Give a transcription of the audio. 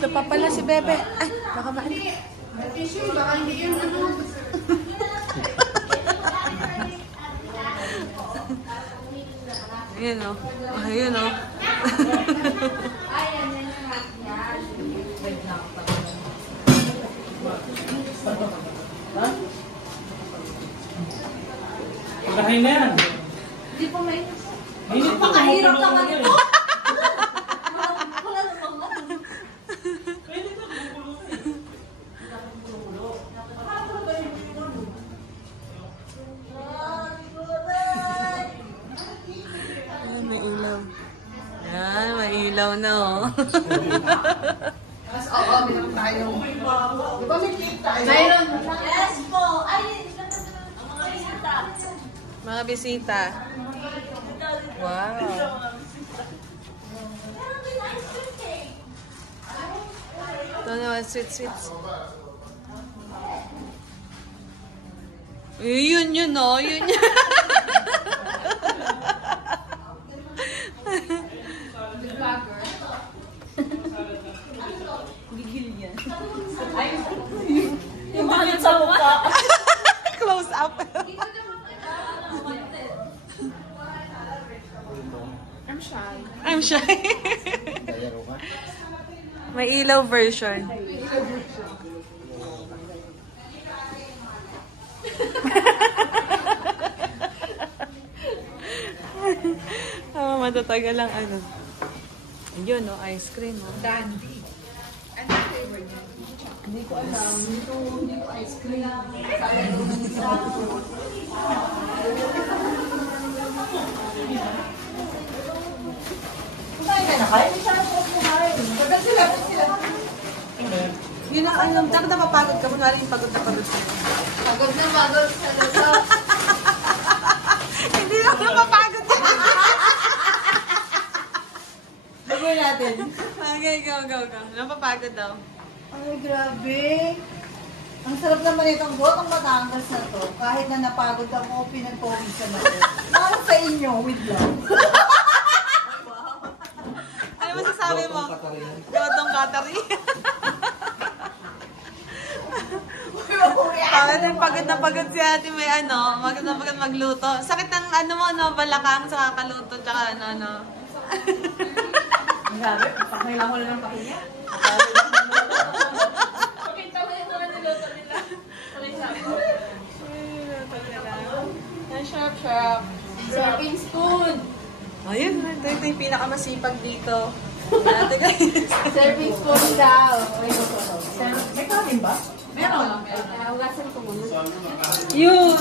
Ito pa pala si Bebe. Ay, baka maano. Baka hindi yun ano. Ayan o. Ayan o. Pagkain na yan. Hindi po may... Napakahirap naman ito. Wala namang ano. Pwede ka bumulo. Ayan, may ilaw. Ayan, may ilaw na o. Oo, binang tayo. Di ba may cake tayo? Mayroon. Yes po. Ay, Mga bisita. Wow. Ito naman, sweet. Yun o. Yun. the vlogger. Gigil yan. Ay, yung bakit sa mukha. Close up. I'm shy. May ilaw version. Matatagal lang ano. Ayun, no, ice cream. Oh. Dandy. Ano flavor niya? Hindi ko alam. Hindi ko ice cream. Kumain ka na kayo? Hindi siya ako kumain. Pagkat sila. Yun ang alam. Dapat napapagod ka. Kunwari yung pagod na pagod sila. Pagod na pagod sa luto. Hindi na napapagod ka. Gawin natin. Okay, go. Napapagod daw. Ay, grabe. Ang sarap naman itong botong Batangas na to. Kahit na napagod ako, pinagpawisan ako. Para sa inyo, with love. Ano masasabi mo? Gotong Katari. Pagod na pagod si ate may ano, pagod na pagod magluto. Sakit ng ano mo, no, balakang sa kakaluto, tsaka ano. Grabe, pakailangan ko na ng pahinga. Pakita mo yung mga niluto nila. Sharp. Serving spoon. Ayun, ito yung pinakamasipag dito. Ate guys. Serving spoon daw. May kanin ba? Meron. Hugasan ko muna. Yun.